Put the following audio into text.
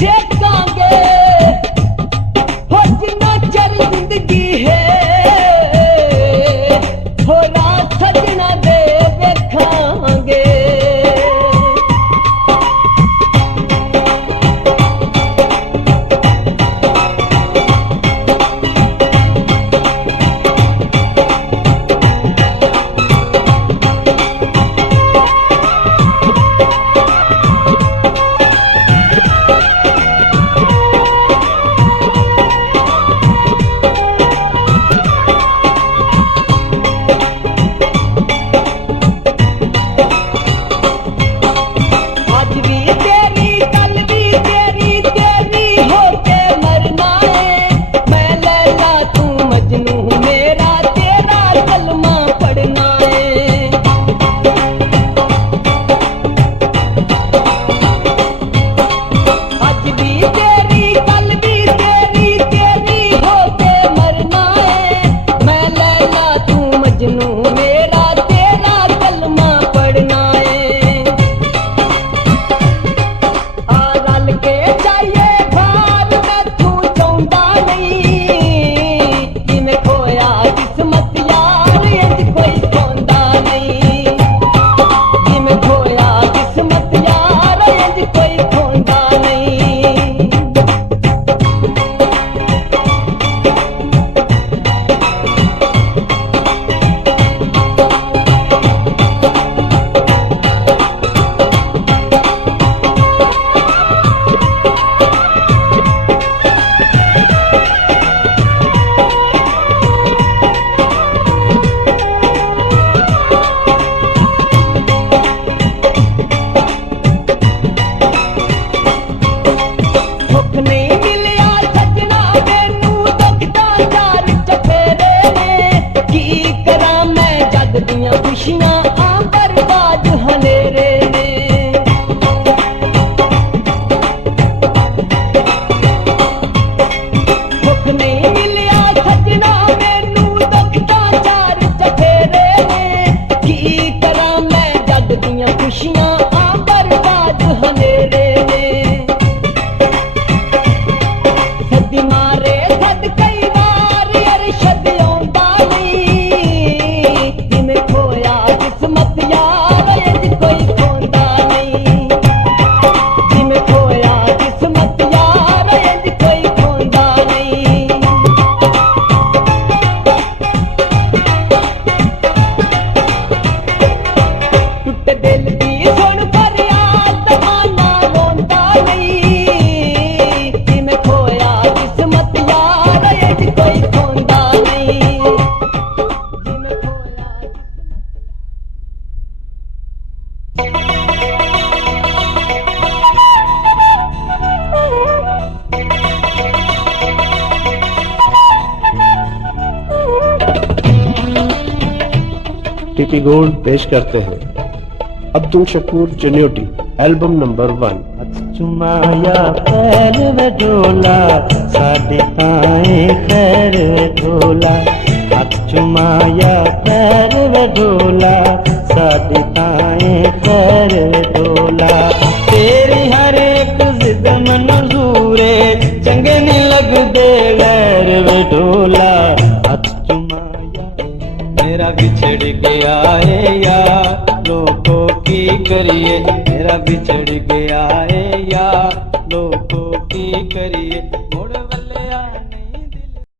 सेकांगे भी तेरी कल भी तेरी तेरी होके मरना है। मैं लैला तू मजनू मेरा तेरा कलमा पढ़ना है। आ रल के जाइए बाहर मैं तू चाहता नहीं जिमें खोया किस्मत यार इंज कोई खोंदा नहीं। जिमें खोया किस्मत यार इंज कोई खोंदा नहीं। दुख नहीं मिलिया सजना मैनू दुखदा चार चफेरे ने। की करा मैं जग दियां खुशियां आ बर्बाद हनेरे ने। दुख नहीं मिलिया सजना मैनू दुखदा चार चफेरे ने। की करा मैं जग दियां खुशियां आ बर्बाद हनेरे ने। सदी मारे सद कई बार अरशद आउंदा नहीं। जिमें खोया किस्मत यार इंज कोई खोंदा नहीं। जिमें खोया किस्मत यार इंज कोई खोंदा नहीं। टुट दिल दी सुन फरियाद बहाना रोंदा नहीं। जिमें खोया किस्मत यार इंज कोई खोंदा नहीं। जिमें खोया टीपी गोल्ड पेश करते हैं अब्दुल शकूर जन्योटी एल्बम नंबर 1। चुमाया पैर वे ढोला साडे ताए खैर वे ढोला। हथ चुमाया पैर वे ढोला साडे ताए खैर वे ढोला। तेरी हर एक जिद मंजूरे चंगे नहीं लगदे गैर वे ढोला। हथ चुमाया मेरा बिछड़ गया है यार लोगों की करिए। मेरा बिछड़ गया है यार लोगों की करिए।